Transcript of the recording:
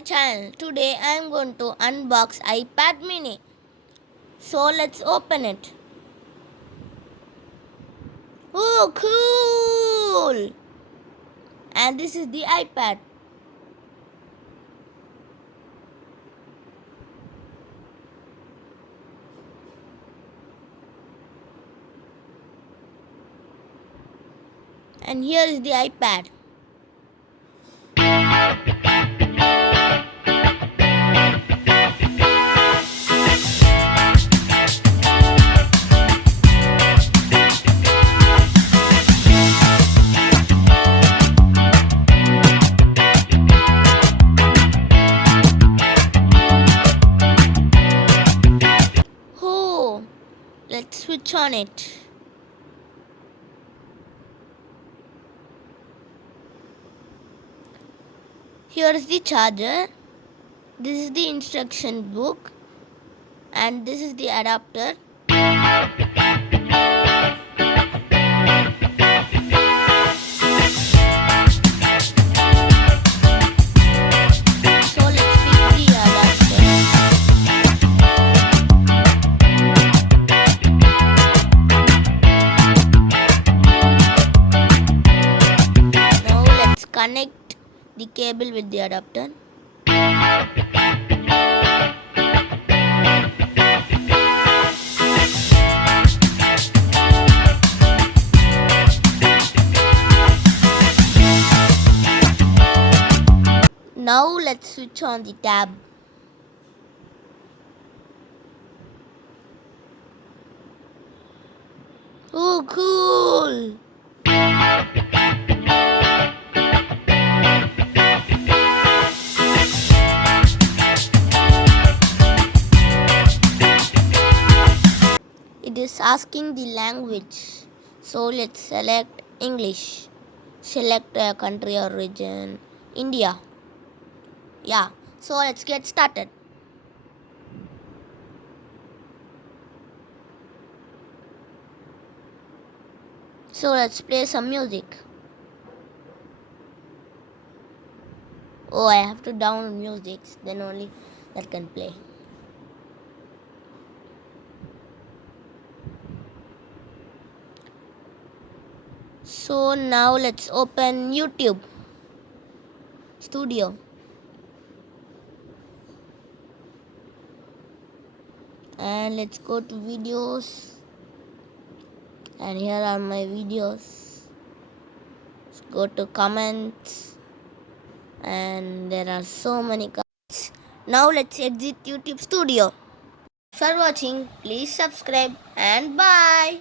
my channel. Today I am going to unbox iPad mini. So let's open it. Oh, cool! And this is the iPad. And here is the iPad. Oh, let's switch on it. Here is the charger. This is the instruction book. And this is the adapter. So let's pick the adapter. Now let's connect the cable with the adapter. Now let's switch on the tab. Oh, cool! It is asking the language. So let's select English. Select a country or region. India. Yeah. So let's get started. So let's play some music. Oh, I have to download music, then only that can play. So now let's open YouTube Studio. And let's go to videos. And here are my videos. Let's go to comments. And there are so many comments. Now let's exit YouTube Studio. For watching, please subscribe and bye.